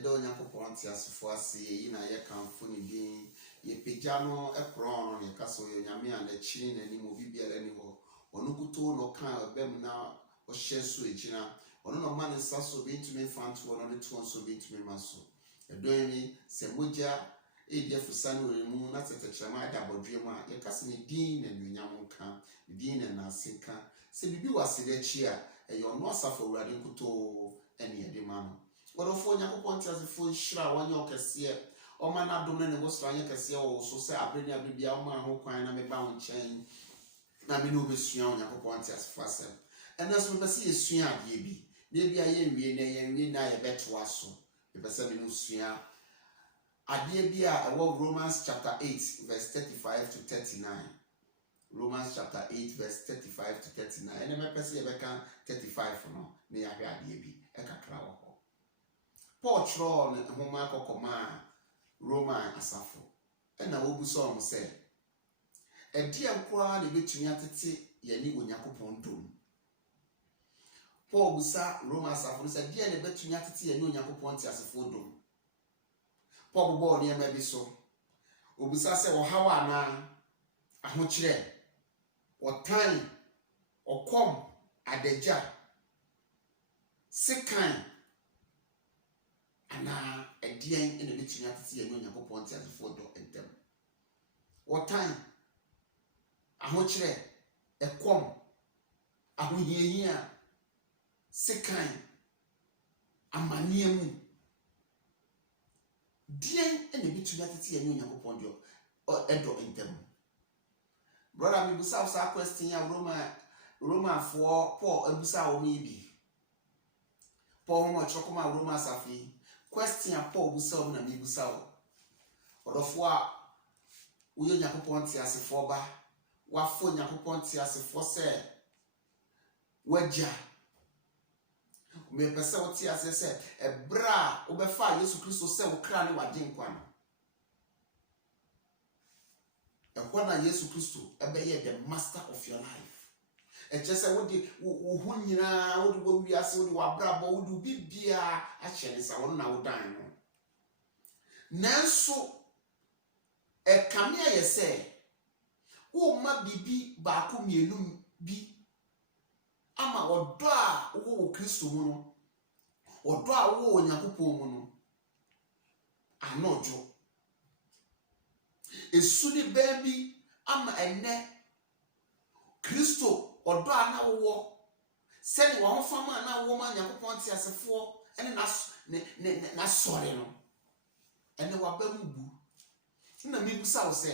Edo Nyankopon ti asefo ase yi na ye kanfo ni din ye pagya no ekron no ye kaso ye nyame a na chiri na ni mo bibiara ni ho ono kuto no kan obem na o hye so ejina ono no man saso bi ntumi fanto ono ne to so bi ntumi maso edo yi se mogya edi afusa no mu na tetechema da bodwe mu a ye kase ni din na nyam nka din na asinka se bibi wasede chi a e yo no asafo urade kuto ene ede ma no Orofo Nyankopon ti asefo hira wanye okese o ma na dom ne wo sra anye kese o so se abreni abibia o ma ho kwan na me ba ho chen na me no besua Nyankopon ti asefo asem enaso me se yesua ade bi na bia ye nwie na ye beto aso me pese me no sua ade bi a ewo Romans chapter 8 verse 35 to 39 Romans chapter 8 verse 35 to 39 ene me pese ye beka 35 no na ya hwe ade bi e kakra wo Paul tro ne homa kokoma Roman asafo ena obuso om se edi ankora ne betumi atete yani Onyankopon dom Paul busa Roman asafo se die ne betumi atete yani Onyankopon ti asafo dom Paul bo ne ema bi so obusa se ohawa na ahokyere otan okom adagya sekan ana edien ene betumi atete ye Onyankopon ti asefo do entem wotan ahokyere ekom ahohiehia sekan amaniemu dien ene betumi atete ye Onyankopon do edo entem brother mi busa sa question ya Roma for Paul abusa o mi bi Paul mo chokoma Roma safi question Paul busa o na mi busa o odofo a uyo Nyankopon ti asefo ba wafo Nyankopon ti asefo se wagya me pese o ti ase se ebra obefa Yesu Kristo se wo kra ne wagye nkwa no ekwana Yesu Kristo ebeye the master of your life echese wodi wo hu nyina wodi bo wiase wodi wabrabo wodi bibia a chene sa won na wodan no nanso ekame ayese wo ma bibi ba ko mienu bi ama odo a wo Kristo mu no odo a wo Onyankopon mu no anojo esuni baby ama enne Kristo odo ana wo se ni wo fama na wo ma Nyankopon ti asefo ene na sore no ene wa ba mu bu na mi busa wo se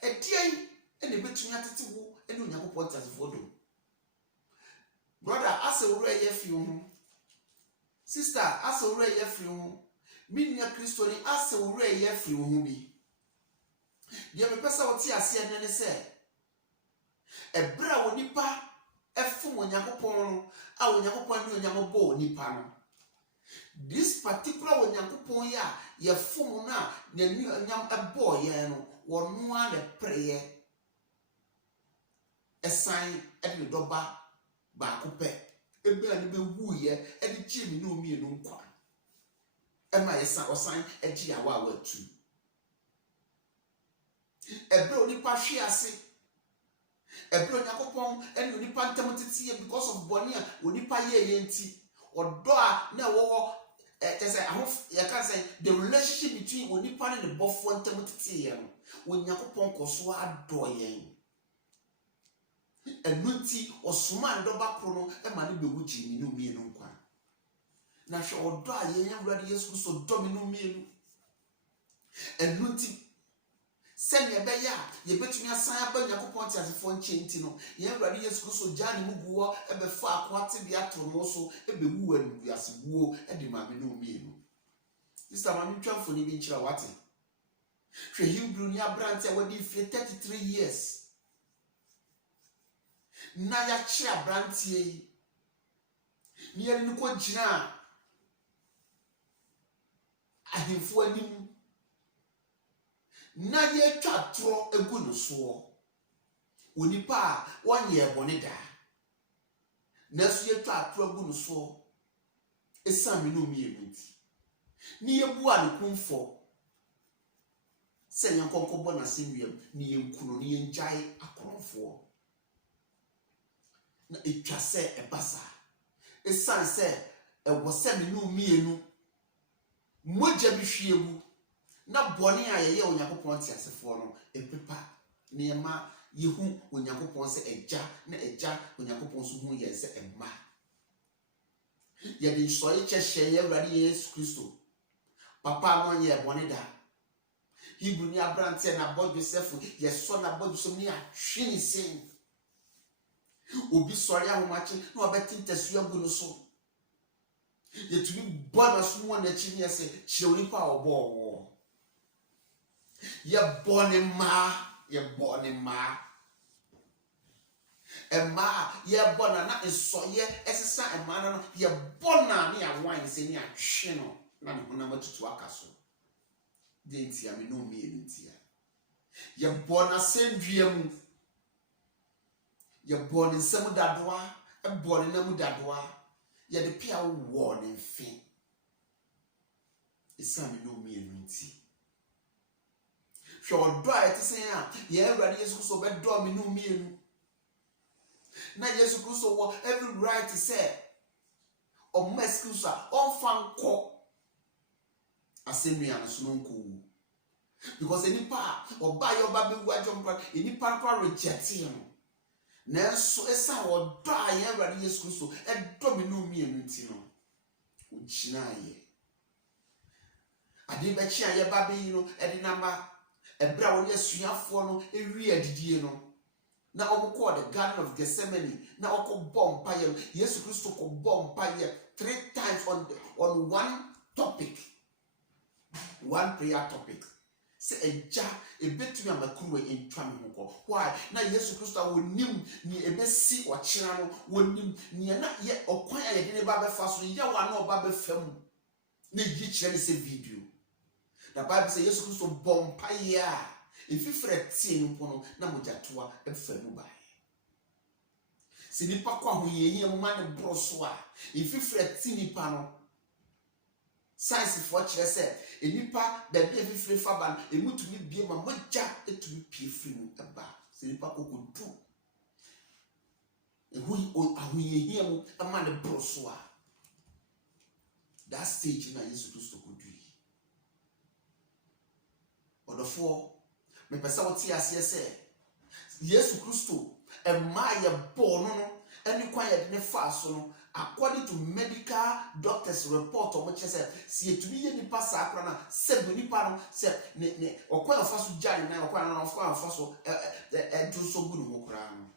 edien ene betumi atete wo ene Onyankopon ti asefo do brother ase wo ye fi wo sister ase wo ye fi wo minya Kristo ni ase wo ye fi wo bi dia me pesa wo ti ase ene ne se ebra wo nipa efum Onyankopon no a Onyankopon ni onyambo nipa no this particular Onyankopon ya ye fum na nyani onyam ebo ye no wonu a le prayer esan ede doba ba kope ebe ani be wu ye ede chimi no mi enu nkwa ema yesa osan eji awa watu ebra onipa hwe ase ebro Onyankopon ene onipa ntam tete because of boni a onipa ye nti odo a na wo say ya can say the relationship between onipa and the bofo ntam tete ye no Onyankopon koso ado yen enunti osuma ndoba kro no e ma ne bewu jimi no mienu nkwa na hwe odo a ye nyawrade Yesu Kristo do mi no mienu enunti sene ebeya ye betumi asan aba Nyankopon ti asefo nchenti no ye awrade Yesu Kristo jani muguwo ebefa akwate bia tromo so ebewu anu asebuo ede ma me no mienu sister ma ntwafo ni bi nchira wate hwe Hebrew ni abrante a wadi fie 33 years na ya chi abrante yi ni ye ni ko gina ahemfo anim na ye twatro egu no so onipa wonye bone da na so ye twatro egu no so esami no mi emunti ni yebua ne kumfo se yankonko na senwiam ni yenkuno ni yenjae akorofo na etwa se ebasa esan se ewo se me no mienu mogya bi hwiegu na bone a yeye Onyankopɔn te asefo no epepa ne ma yehu Onyankopɔn se egya na egya Onyankopɔn so hu ye se emma ye de soye chehye ye Awurade Yesu Kristo papa no ye bone da Hebrew ni abrante na bod Joseph ye so na bod so ni ahwe ni sen obi sori ahomache na obetintasu agu no so ye tumi bona so mo na chi ni ese chiewni pa obo ye bone ma Emma ye bona na esoye esesa emma no ye bona ni awan se ni ahwe no na ne hona matutu akaso de ntia me no mi entia ye bona sendua mu ye bona nsem dadoa e bona na mu dadoa ye de pia wo ne mfe isa me no mi entia hwe odo a etisen a ye Awurade Yesu Kristo be do me no mi enu na Yesu Kristo wo every right to say o meskusa on fanko asemia no so nko because enipa oba ye oba be wadjom pra enipa kwa reject him nanso esa wo do a ye Awurade Yesu Kristo e do me no mi enu ti no ugina ye ade be chi a ye ba be yi no e de namba ebra wo ye suafo no ewi adidie no na okoko the Garden of Gethsemane na okobom paye Yesu Kristo ko bom paye 3 times on one topic, one prayer topic. Se eja ebetumi amakuru entwa me hoko why na Yesu Kristo wonim ni ebesi okira no wonim ni na ye okwan aye de ne ba befa so ye wa na oba befam na yi kire se video. The Bible says Yesu Kristo bom paye a ififre tie no no na mojatoa efa mu ba se nipa kwa ho yehia mu ma ne broso a ififre tie nipa no science for kire se enipa da bia ififre fa ba emutumi bie ma moja etumi pie firi mu eba se nipa kokodu ehu aho yehia mu ama ne broso a that stage na Yesu Kristo kodu odofo me pesa woti ase se Yesu Kristo emma ye born no eni kwan ye ne fa so no according to medical doctors report o che se si etumi ye nipa sa akra na se bu nipa no se ne okwan fa so jari na okwan na fa so do so gu no kra no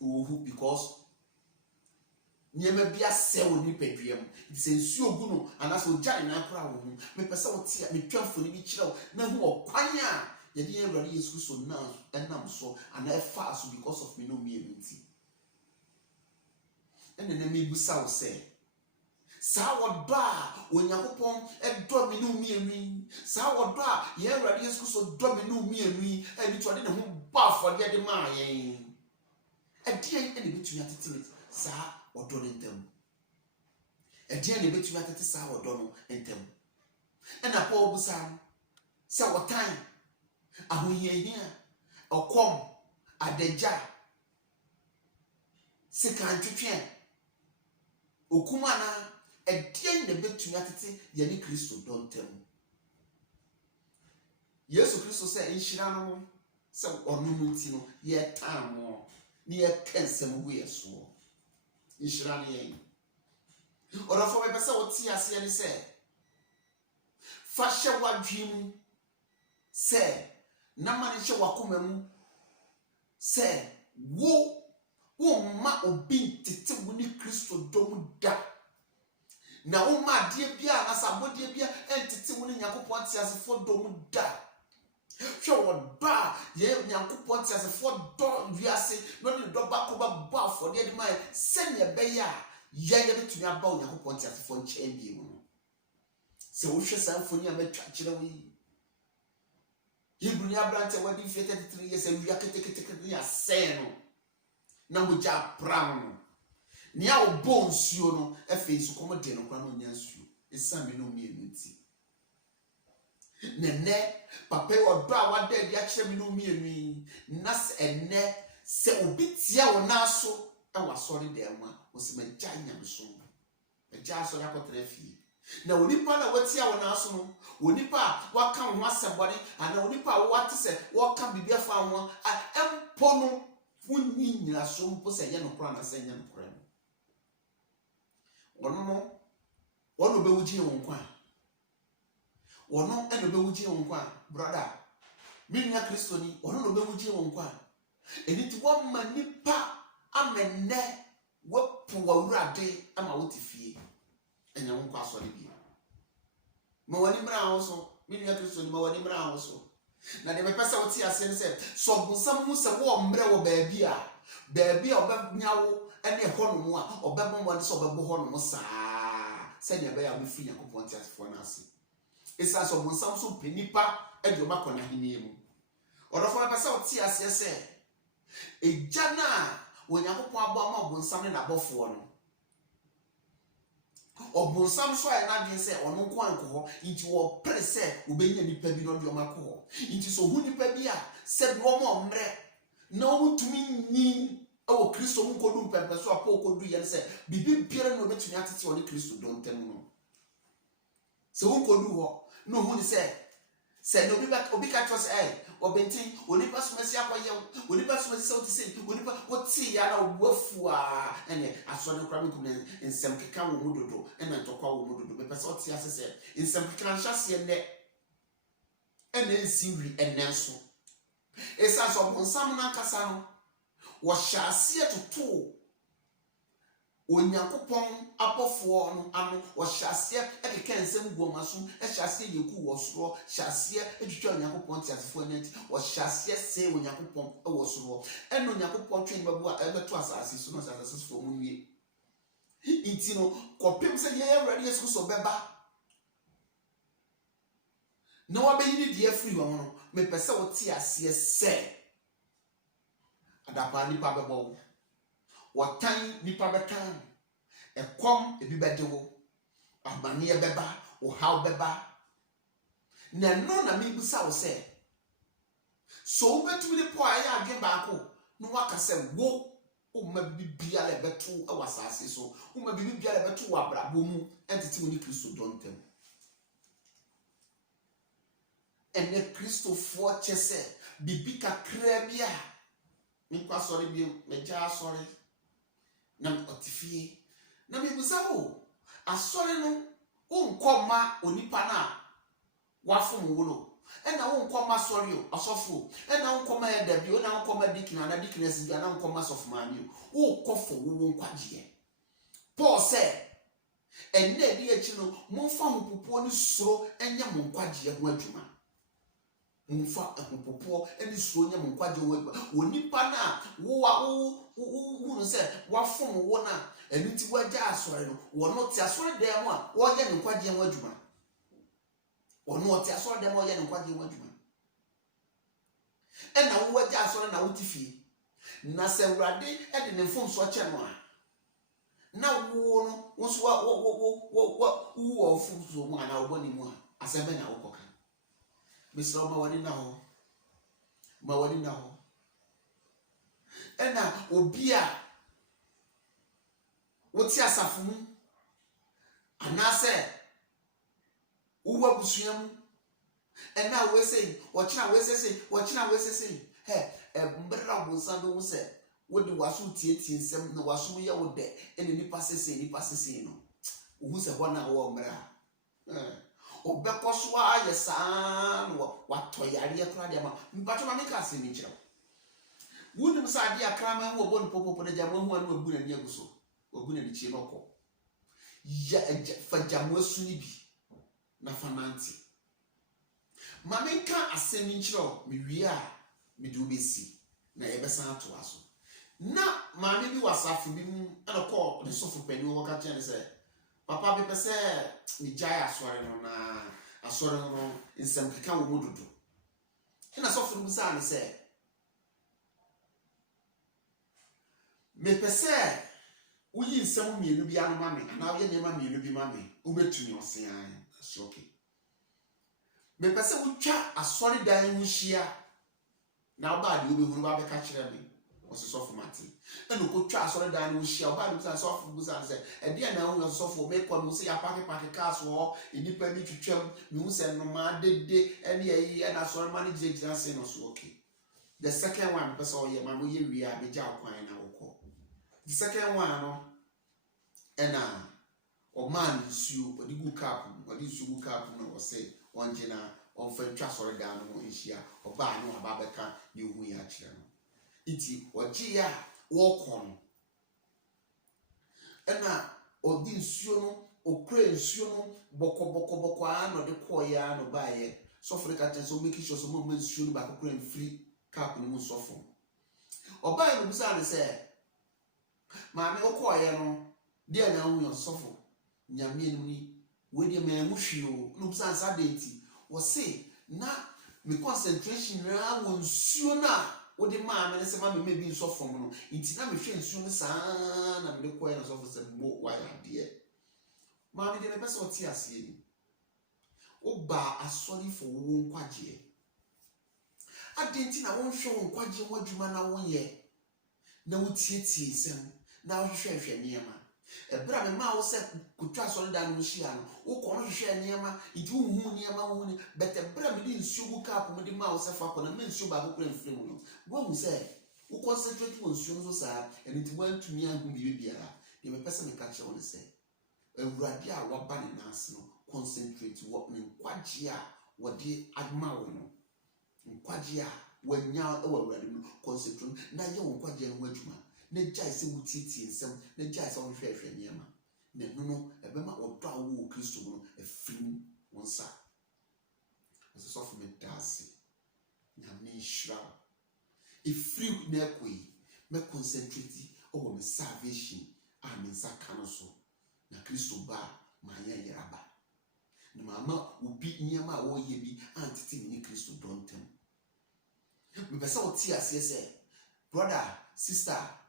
ohu because niema bia se wo nipa duam se nsuo gu no anaso jari na akra wo hu me pesa woti me twafo ni bi kire na hu okwan a yedi Awurade Yesu Kristo na enam so and I fast because of me no me enti ene na me busa wo se sa wodo a Onyankopon do me no me enu sa wodo a ye Awurade Yesu Kristo do me no me enu eni to de ne ho ba for de ma yen edie ene betumi atete sa wodo ne ntam edie ene betumi atete sa wodo no ntam ena Paul busa se wotan ahoyehia okom adeja sekan twetwe okumana edien ne betumi atete ye ni Kristo dontem Yesu Kristo se enhira no se onumunti no ye tamo ni ye kensem gu yeso enhira ne yen orafo be pese woti ase ne se fa hye wadwim se na mane hye wakoma mu se wo ma obi tete mu ni Kristo dom da na wo ma de bia na sabodie bia entete mu ni Nyankopɔn tiasefo dom da hwe wo da ye Nyankopɔn tiasefo do wiase no ni do ba ko ba ba afode de mai se ne be ya ye betumi aba Nyankopɔn tiasefo nche bi mu se wo hwe sanfoni a metwa kire wo Hebrew ni abrante wadi 33 years and we are ketekete ya seno na moja pram no ni a obonsuo no efe su komo de no kwa no nyansuo esame no mi enuti nene papa odo a wada di a kire mi no mi enu nas enne se obi tia wo na so e wasori dem a wo se magya nyam so magya so ya kotra fie na onipa na watia wo na so no onipa waka ho asebore ana onipa wate se waka bibia fa ho empo no funni nyina so mpo se ye no kora na se ye no kora no wono be wugye wo nkwa wono eno be wugye wo nkwa brother minya kristoni wono no be wugye wo nkwa eniti wo ma nipa amenne wopu wa urade ama wotifie enya wo nkwa so bi ma wani mra ho so minya kristoni ma wani mra ho so na de mepesa wo ti ase nse so bunsam mu se wo mre wo baabi a obnyawo ene hono a obebon won se obebo hono saa se de be ya me fi yakopon ti asefo na ase esa so bunsam so penipa e de obakọ na hini mu odofo mepesa wo ti ase se eja na wo yakopon abo ama bunsam ne na bofo no obunsam so aye na de se ono nko anko ho nti wo pre se obenya nipa bi no de omako ho nti so hu nipa bi a se de omo mre na wo tumi nyi o Kristo mu kodu pempe so apo kodu ye se bibi biere no betumi atete oni Kristo don tem no se wo kodu ho no hu ni se no obi ka to se obenti onipa somasi akoye onipa somasi so ti se onipa woti ya na obuafu a ene aso ne kra me kum nsem keka wo mudodo ena ntokwa wo mudodo be pese oti asese nsem keka nhase ne ena nsiwi enenso esa so bonsam na kasa no wo hyase toto onyankopon apofo no ano wo hyase ekeka nsem guomaso hyase yeku wo soro hyase etwitwa onyankopon tiasefo anti wo hyase se onyankopon wo soro eno onyankopon twen babu a ebeto asase so no asase so mu nwie inti no kopem se ye ready yesu so beba no wa be yini die free wo no me pese wo ti ase se adapa nipa bebo watan nipa betan ekom ebi bedewo abane beba wo haw beba na no na me busa wo se so betumi de po aya adwen baako no waka se wo o ma bibia le beto e wasase so o ma bibia le beto wa brabo mu entity woni Kristo dontem ene Kristo fo chese bibi kakra bia nkwa sori bi meja sori na otifie na mebusa wo asori no wo nkoma onipa na wafom wo no ena wo nkoma sori o asofo ena wo nkoma ya dabi o na wo nkoma dikina na dikina si na nkoma sofomani o wo kofo wo nkwaje Paul say enne di echi no momfa hopopo ni soro enye mo nkwaje ho adwuma momfa hopopo eni soro enye mo nkwaje ho adwuma onipa na wo no say wafom wo na eni ti wagya asori no wo no ti asori dem a wo ye ne nkwaje ho adwuma ono ti asori dem wo ye ne nkwaje ho adwuma ena wo wagya asori na wo ti fie na se wrade e de ne mfom so che no a na wo no wo so wo fuzo mu ana wo boni mu a asebe na wo koka misra ma wadi na ho ena obi a wo ti asafu mu anase wo abusua mu ena wo sei wo china we sei mbra bonsa do wo se wo de waso tietie nsem na waso ye wo de ene nipa sese no wo se ho na wo mbra obekọ so aye saa no wato yare akra de ma mpacho ma meka se ni kire wunim sa ade akra ma wo bon popopo de jamo hu anu abu na ni aguso obu na ni chi no ko ya fa jamo asu ni bi na fananti ma meka asem ni kire mi wi a mi du besi na yebesa ato aso na maame bi wasafu bi mu ana ko ne sofu pani wo ka kyen se papa bi pese ni jaya asore no na asore no nsem keka wo modudu ina sofu mu sa ne se me pese Uyi nsɛm mmienu bi ano ma me anaa woyɛ nneɛma mmienu bi ma me wobɛtumi ɔse an that's okay. Mepɛ sɛ wotwa asɔredan ho hyia na ɔbaa de wobɛhunu ba bɛka kyerɛ me ɔsosɔfo mate ɛna okotwa asɔredan ho hyia ɔbaa de busa sɔfo busa sɛ ɛdeɛ na ho ɔsosɔfo mekɔ no sɛ yapake cars wɔ nipa bi twitwam mehu sɛ nnoma dede ɛne ayi ɛna asɔrema no gyinagyina se no so okay. The second one pɛ sɛ ɔyɛ ma no yɛ wie a bɛgya kwan na wokɔ. The second one no ɛna ɔmaa nsuo ɔde gu cup ɔde nsuo gu cup na ɔsɛ ɔngyina ɔmfa ntwa asɔredan no ho nhyia ɔbaa no aba bɛka ne ohu yɛ akyerɛ no iti ɔgye ya wɔkɔ no ɛna ɔde nsuo no ɔkura nsuo no bɔkɔ a na ɔde kɔɔ ya no baayɛ sɔfo de ka kyerɛ sɛ ɔmɛki sure sɛ ɔmɛ nsuo no baako kura mfiri cup no mu sɔfo ɔbaa no bisa ne sɛ maame ɔkɔɔ ya no deɛ na ahu yɛ sɔfo nyame no ni we de me hwi o no bisa nsa de nti wɔse na me concentration ra wɔ nsuo na wode maame ne sɛ maame me bi nsɔfo mu no nti na me hwɛ nsuo no saa na me kɔɔ ya na sɔfo sɛ mo wa ya de maame de me pɛ sɛ ɔte aseɛ ni oba asɔre fo wo nkwagye adenti na won hwɛ wo nkwagye wo adwuma na wonyɛ na wotietie nsɛm na wohwehwɛ nneɛma ebra me ma wo sɛ kutwa asɔre dan no hyia no wo kɔ no hwehwɛ nneɛma nti wo hu nneɛma wo ni bet ebra me di nsuo gu cup me di ma wo sɛ fa kɔ na me nsuo ba kokora mfiri mu no wo hu sɛ wo concentrate wo nsuo no so saa eni ti wantumi ahu bi biara de me pɛ sɛ me ka kyerɛ wo ne sɛ awurade a waba ne nas no concentrate wo ne nkwagye a wɔde adma wo no nkwagye a wanya ɛwɔ awurade no concentrate na yɛ wo nkwagye no adwuma na gyae sɛ wotietie nsɛm na gyae sɛ wohwehwɛ nneɛma na ɛno no ɛbɛma ɔdɔ a wowɔ kristo mu no afiri wo nsa ɔsɛ sɔfo me daase nyame nhyira ɛfiri na ɛkɔ yi mɛ concentrate ɔwɔ me salvation a me nsa ka no so na kristo ba ma yɛ yeraba na mama obi nneɛma a wɔyɛ bi antete me ne kristo dɔntam mepɛ sɛ wote aseɛ sɛ brother sister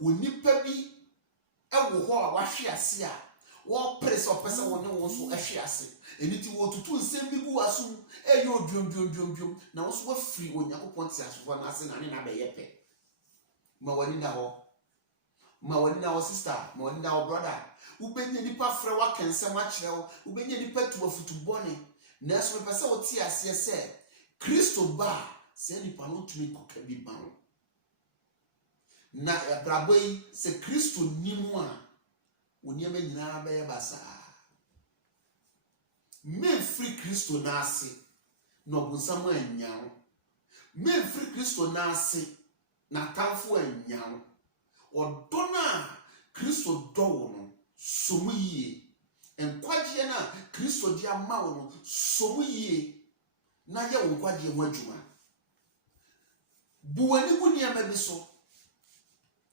onipa bi ɛwɔ hɔ a wahwe ase a wɔpere sɛ ɔpɛ sɛ wɔne wo so ɛhwe ase ɛni ti wɔtutu nsɛm bi gu waso ɛyɛ odwom na wo so wafiri onyankopɔn te asofo na ase na ne na bɛyɛ pɛ ma wani na hɔ sister ma wani na hɔ brother wobɛnya nipa frɛ wa kɛnsɛm akyerɛ wo wobɛnya nipa tu afutubɔne na ɛso mepɛ sɛ wote aseɛ sɛ kristo ba sɛ nipa no tumi kɔka bi ba wo na brabo yi sɛ kristo nimu a woniema nyinaa bɛyɛ basaa memfiri kristo na ase na ɔbonsam anyawo memfiri kristo na ase na tamfo anyawo ɔdɔ na kristo dɔ wo no somu yie nkwagye na kristo di ama wo no somu yie na yɛ wo nkwagye ho adwuma buwani gu nneɛma bi so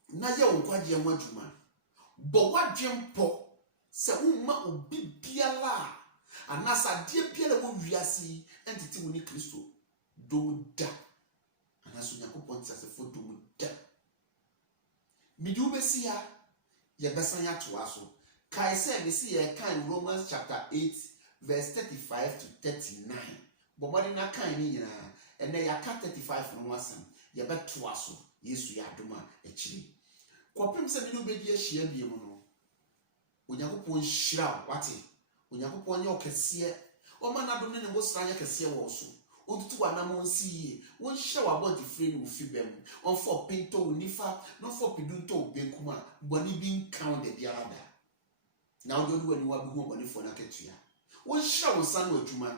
na yɛ wo nkwagye ho adwuma bɔ wadwempɔ sɛ womma obi biara anasa deɛ biara wɔ wiase entity wo ni kristo dom da anaso nyakopɔn tsasefo dom da midi wo besi ya yɛbɛsan ya toa so kai sɛ me si yɛ kan Romans chapter 8 verse 35 to 39 bɔmɔde na kan ni nyinaa ɛnɛ yɛaka 35 no asɛm yɛbɛtoa so yesu yɛ adoma akyiri kɔpem sɛ me no bɛdi ahyia bie mu no onyankopɔn hyira wate onyankopɔn nyɛ ɔkɛseɛ ɔma na dom ne ne wosra nyɛ kɛseɛ wɔ so ontutu wanam onsi yie wonhyira wabɔde frɛ ne wofi bɛm ɔmfa pinto nifa na ɔmfa pidunto benkum a bɔne bi nkan de biara da na wode wani wabehu bɔne fo na ketua wonhyira wo nsa no adwuma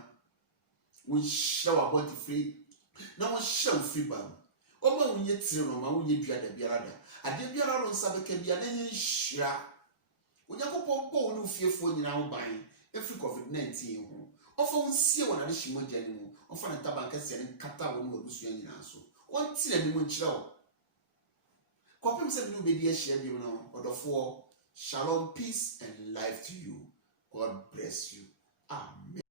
wonhyira wabɔde frɛ na wonhyira wo fi bam ɔma wonye tire no ma wonye dua da biara da ade biara ro nsa bɛka bia na nye hyira onyankopɔn bɔ wo ne fiefo nyina wo ban efiri covid-19 ho ɔfa wonsie wɔ na de hyemogya ne mu ɔfa ne tabanka sia ne kata wo no abusua nyina so ɔnti na ne mu nkyerɛ wo kɔpem sɛ ne obedi ahyia bi no ɔdɔfoɔ shalom peace and life to you god bless you amen.